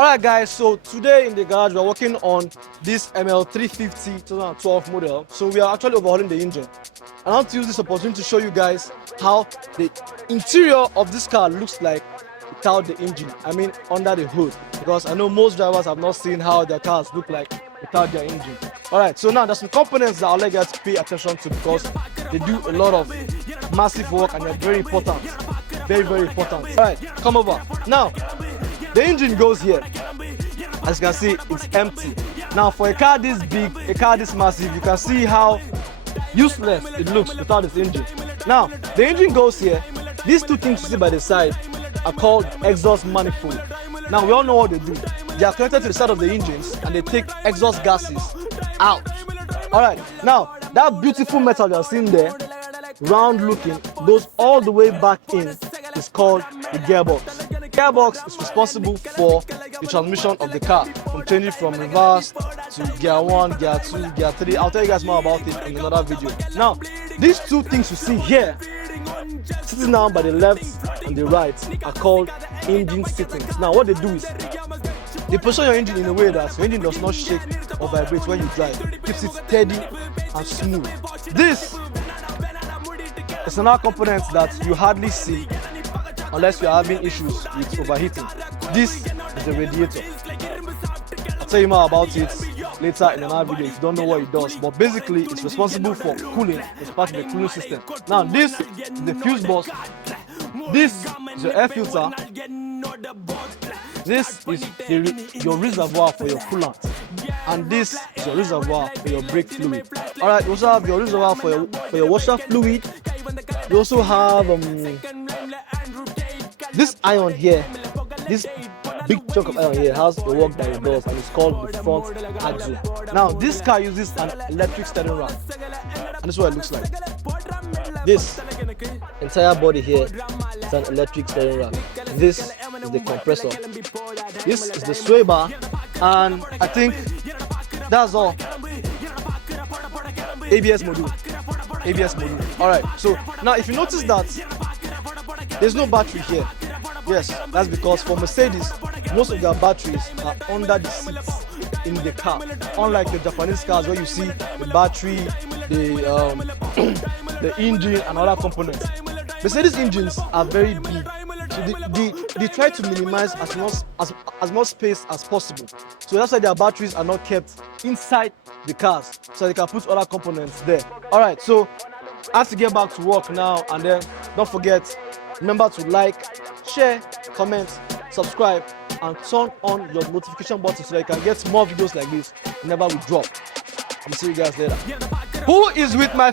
Alright guys, so today in the garage we're working on this ML350 2012 model. So we are actually overhauling the engine. I want to use this opportunity to show you guys how the interior of this car looks like without the engine. I mean under the hood, because I know most drivers have not seen how their cars look like without their engine. Alright, so now there's some components that I'll let you guys pay attention to because they do a lot of massive work and they're very important. Very important. Alright, come over. Now, the engine goes here. As you can see, it's empty. Now, for a car this big, a car this massive, you can see how useless it looks without its engine. Now, the engine goes here. These two things you see by the side are called exhaust manifold. Now, we all know what they do. They are connected to the side of the engines and they take exhaust gases out. Alright, now, that beautiful metal you're seeing there, round looking, goes all the way back in. It's called the gearbox. Gearbox is responsible for the transmission of the car, from changing from reverse to gear 1, gear 2, gear 3. I'll tell you guys more about it in another video. Now, these two things you see here, sitting down by the left and the right, are called engine sittings. Now, what they do is they position your engine in a way that your engine does not shake or vibrate when you drive. It keeps it steady and smooth. This is another component that you hardly see unless you're having issues with overheating. This is the radiator. I'll tell you more about it later in another video if you don't know what it does. But basically, it's responsible for cooling. It's part of the cooling system. Now, this is the fuse box. This is your air filter. This is your reservoir for your coolant. And this is your reservoir for your brake fluid. Alright, you also have your reservoir for your washer fluid. You also have this iron here, this big chunk of iron here has the work that it does, and it's called the front axle. Now, this car uses an electric steering ram, and this is what it looks like. This entire body here is an electric steering ram. This is the compressor. This is the sway bar, and I think that's all. ABS module. Alright, so now if you notice that there's no battery here. Yes, that's because for Mercedes, most of their batteries are under the seats in the car. Unlike the Japanese cars where you see the battery, the engine and other components. Mercedes engines are very big. So they try to minimize as much space as possible. So that's why their batteries are not kept inside the cars, so they can put other components there. Alright, so I have to get back to work now, and then don't forget, remember to like, share, comment, subscribe, and turn on your notification button so that you can get more videos like this whenever we drop. I'll see you guys later. Who is with my